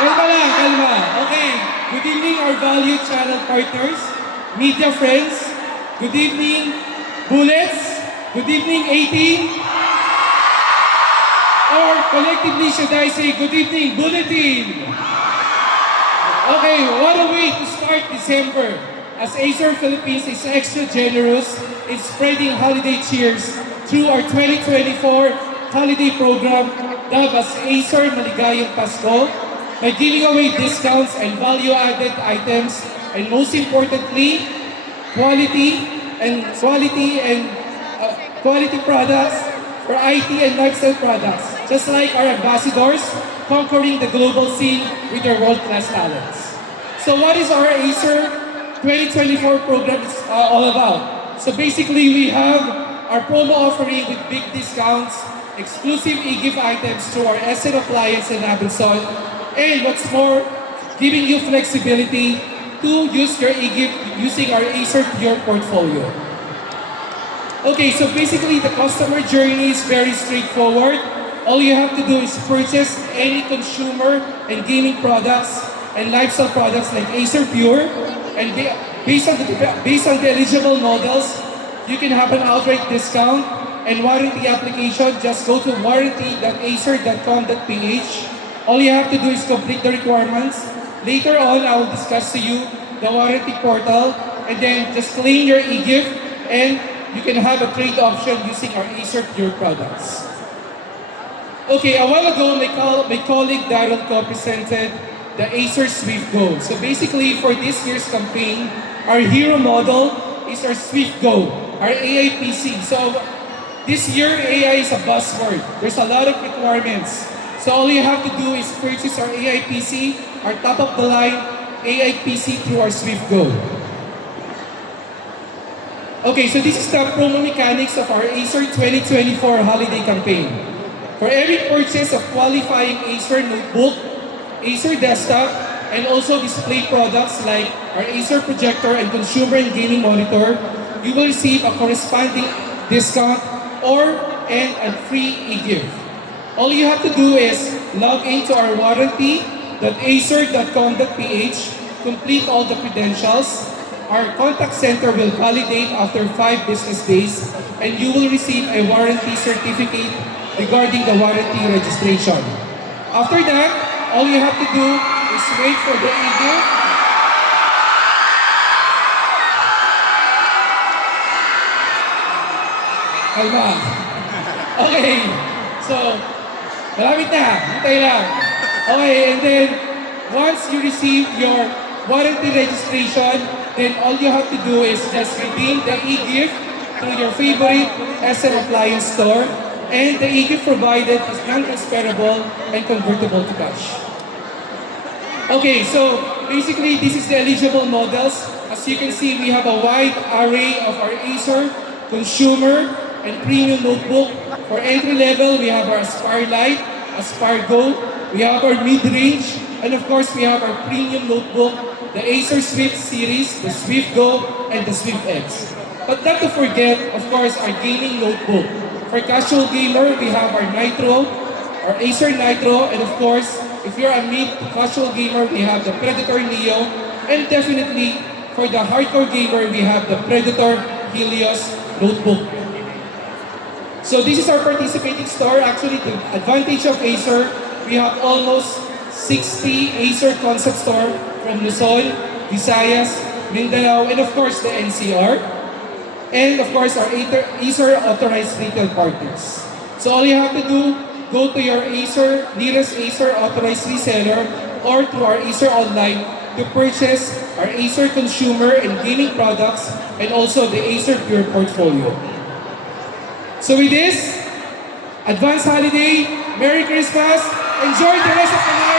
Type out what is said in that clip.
Kalma lang, kalma. Okay. Good evening, our valued channel partners, media friends. Good evening, Bullets. Good evening, 18. Or collectively, should I say, good evening, Bulletin. Okay, what a way to start December, as Acer Philippines is extra generous in spreading holiday cheers through our 2024 holiday program dubbed as Acer Maligayang Pasko, by giving away discounts and value-added items, and most importantly, quality quality products for IT and lifestyle products, just like our ambassadors conquering the global scene with their world-class talents. So what is our Acer 2024 program all about? So basically, we have our promo offering with big discounts, exclusive e-gift items through our SN Appliance and Abenson, and what's more, giving you flexibility to use your e-gift using our Acer Pure portfolio. Okay, so basically the customer journey is very straightforward. All you have to do is purchase any consumer and gaming products and lifestyle products like Acer Pure, and based on the eligible models, you can have an outright discount and warranty application. Just go to warranty.acer.com.ph. All you have to do is complete the requirements. Later on, I will discuss to you the warranty portal, and then just claim your e-gift, and you can have a trade option using our Acer Pure products. Okay, a while ago, my colleague Daryl Co presented the Acer Swift Go. So basically, for this year's campaign, our hero model is our Swift Go, our AI PC. So this year, AI is a buzzword. There's a lot of requirements. So all you have to do is purchase our AI PC, our top-of-the-line AI PC through our Swift Go. Okay, so this is the promo mechanics of our Acer 2024 holiday campaign. For every purchase of qualifying Acer notebook, Acer desktop, and also display products like our Acer projector and consumer and gaming monitor, you will receive a corresponding discount and a free e-gift. All you have to do is log into our warranty.acer.com.ph, complete all the credentials. Our contact center will validate after 5 business days, and you will receive a warranty certificate regarding the warranty registration. After that, all you have to do is wait for the e-gift. Kalma. Okay, so malapit na, hintay lang. Okay, and then once you receive your warranty registration, then all you have to do is just redeem the e-gift through your favorite SM Appliance store, and the e-gift provided is non-transferable and convertible to cash. Okay, so basically this is the eligible models. As you can see, we have a wide array of our Acer consumer and premium notebook. For entry level, we have our Aspire Lite, Aspire Go, we have our mid-range, and of course we have our premium notebook, the Acer Swift series, the Swift Go, and the Swift X. But not to forget, of course, our gaming notebook. For casual gamer, we have our Nitro, our Acer Nitro, and of course, if you're a mid-casual gamer, we have the Predator Neo, and definitely, for the hardcore gamer, we have the Predator Helios notebook. So this is our participating store. Actually, the advantage of Acer, we have almost 60 Acer concept store from Luzon, Visayas, Mindanao, and of course the NCR. And of course our Acer authorized retail partners. So all you have to do, go to your nearest Acer authorized reseller or to our Acer online to purchase our Acer consumer and gaming products, and also the Acer Pure portfolio. So with this, advanced holiday, Merry Christmas, enjoy the rest of the night.